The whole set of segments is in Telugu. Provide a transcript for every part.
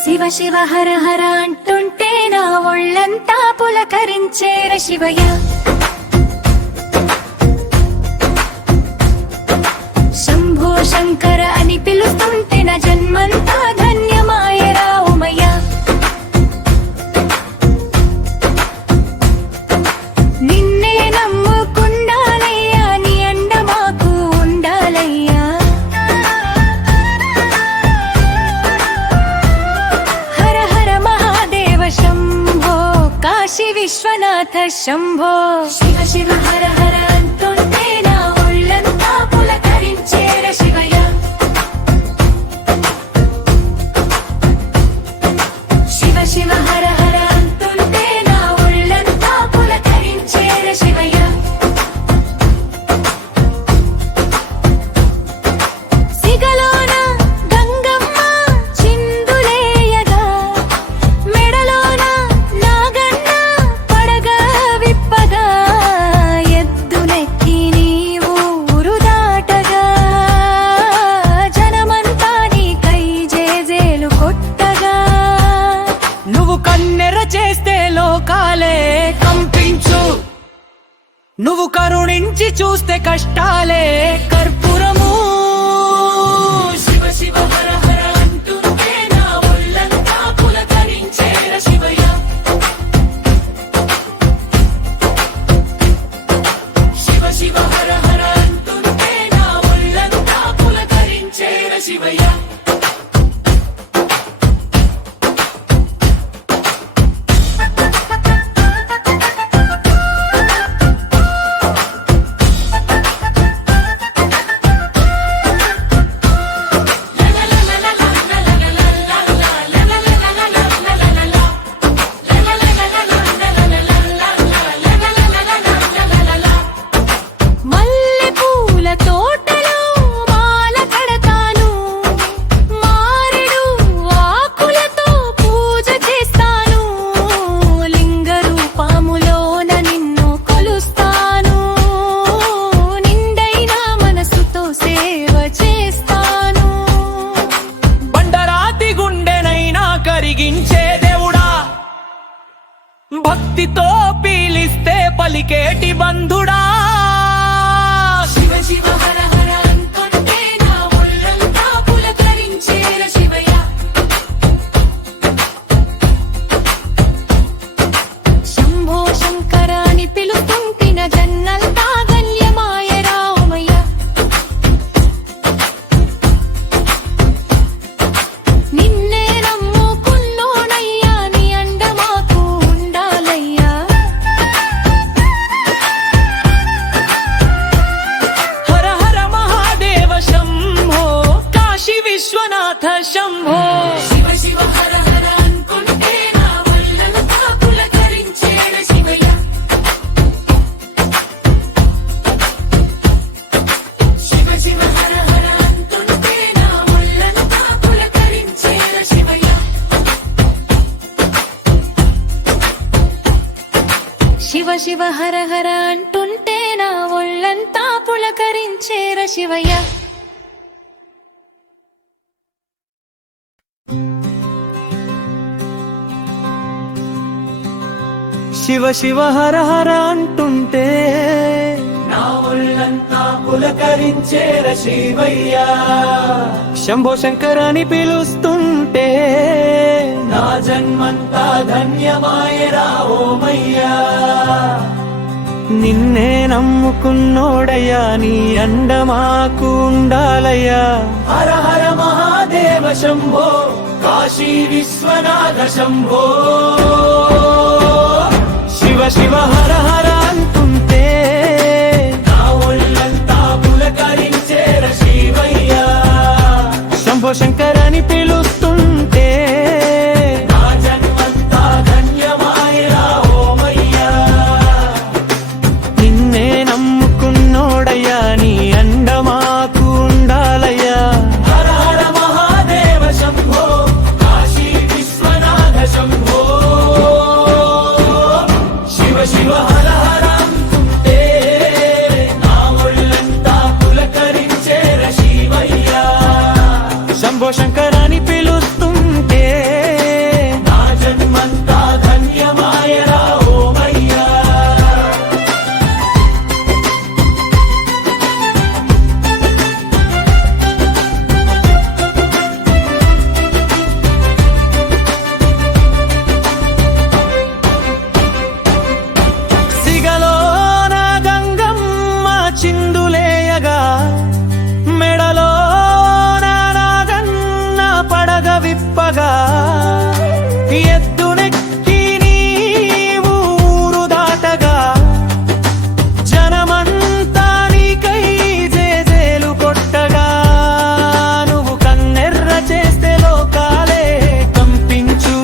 శివ శివ హర హర అంటుంటే నా ఒళ్ళంతా పులకరించేర శివయ్య. శంభో శంకర అని పిలుస్తుంటే నా జన్మంతా ధన్యమాయరా ఉమయ్య. నిన్నే నమ్ముకుండాలయ్యా, నీ అండ మాకు ఉండాలయ్యా. హర హర మహాదేవ శంభో, కాశీ విశ్వనాథ శంభో. శివ శివ హర హర అంటుంటే నా ఒళ్ళంతా పులకరించేర శివయ్య. శివ శివ హర హర అంటుంటే నా ఒళ్ళంతా పులకరించేర శివయ్య. సిగలోన గంగమ్మ చిందులేయగా, మెడలోన నాగన్న పడగ విప్పగా, ఎద్దులెక్కి నీవు ఊరు దాటగా, జనమంతా నీకై జేజేలు కొట్టగా. నువ్వు కన్నెర చేస్తే లోకాలే కంపించు, నువ్వు కరుణించి చూస్తే కష్టాలే కర్పూరము. శివ శివ హర హర అంటుంటే నా ఒళ్ళంతా పులకరించేర శివయ్య. శివ శివ హర హర అంటుంటే నా ఒళ్ళంతా పులకరించేర శివయ్య. మల్లె పూల తోటలో మాల కడతాను, మారెడు ఆకులతో పూజ చేస్తాను, లింగ రూపములోన నిన్ను కొలుస్తాను, నిండైన మనసుతో సేవ చేస్తాను. బండరాతి గుండెనైనా కరిగించే దేవుడా, భక్తితో పీలిస్తే పలికేటి బంధుడా. శివ శివ హర హర అంటుంటే నా ఒళ్ళంతా పులకరించేర శివయ్య. శంభో శంకర అని పిలుస్తుంటిన జన్నంతా గల్యమాయరా ఉమయ్య. నిన్నే నమ్ముకున్నోనయ్యా, నీ అండ మాకు ఉండాలయ్యా. హర హర మహాదేవ శంభో, కాశీ విశ్వనాథ శంభో. శివ శివ హర హర అనుకుంటే నా ఒళ్ళంతా పులకరించేర శివయ్య. శివ శివ హర హర అంటుంటే నా ఒళ్ళంతా పులకరించేర శివయ్య. శివ శివ హర హర అంటుంటే నా ఒళ్ళంతా పులకరించేర శివయ్య. శివ శివ హర హర అంటుంటే నా ఒళ్ళంతా పులకరించేర శివయ్య. శంభో శంకర అని పిలుస్తుంటే నా జన్మంతా ధన్యమాయరా ఓమయ్యా. నిన్నే నమ్ముకున్నోడయ్యా, నీ అండ మాకు ఉండాలయ్యా. హర హర మహాదేవ శంభో, కాశీ విశ్వనాథ శంభో. శివ శివ హర హర అంటుంటే నా ఒళ్ళంతా పులకరించేర శివయ్య. శంభో శంకర అని పిలుస్తుంటే నా జన్మంతా ధన్యమాయరా ఓమయ్యా. నిన్నే నమ్ముకున్నోడయ్యా, నీ అండ మాకు ఉండాలయ్యా. హర హర మహాదేవ శంభో, కాశీ విశ్వనాథ శంభో. శివ శివ హర హర అంటుంటే నా ఒళ్ళంతా శంభో శంకరాని పిలుస్తుంటే నా జన్మంతా ధన్యమాయరా ఓమయ్యా. సిగలోన గంగమ్మ చిందులేయగా మెడలో నాగన్న పడగ విప్పగా ఎద్దునెక్కి నీవు ఊరు దాటగా జనమంతా నీకై జేజేలు కొట్టగా నువ్వు కన్నెర్ర చేస్తే లోకాలే కంపించు,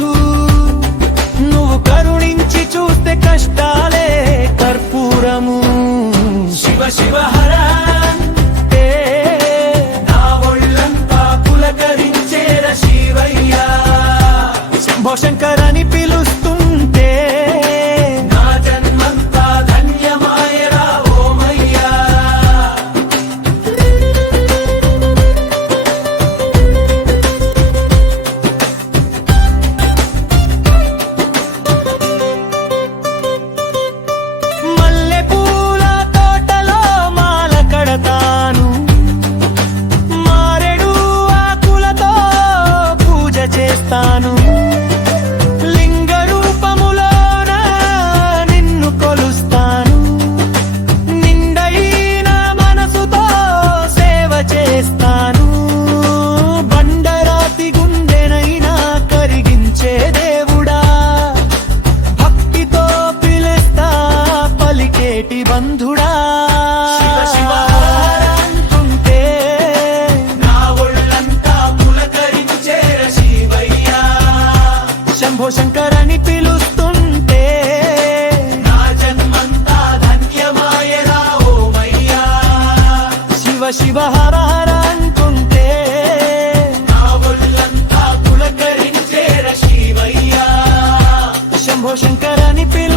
నువ్వు కరుణించి చూస్తే కష్టాలే కర్పూరము. శివ శివ హర అంటే నా ఒళ్ళంతా పులకరించేర శివయ్యా. శంభో శంకరని పిలుస్తుంటే నా జన్మంతా ధన్యమాయరా ఓమయ్యా. మల్లె పూల తోటలో మాల కడతాను, మారెడు ఆకులతో పూజ చేస్తాను, లింగ రూపములోన నిన్ను కొలుస్తాను, నిండైన మనసుతో సేవ చేస్తాను, బండరాతి గుండెనైనా కరిగించే దేవుడా, భక్తితో పిలుస్తా పలికేటి బంధుడా. శివ శివ అంటుంటే నా ఒళ్ళంతా పులకరించేర శివయ్యా. శంభో శంకరని పిలుస్తుంటే నా జన్మంతా ధన్యమాయరా ఓమయ్యా. శివ శివ హర హర అంటుంటే నా ఒళ్ళంతా పులకరించేర శివయ్యా. శంభో శంకరని పిలు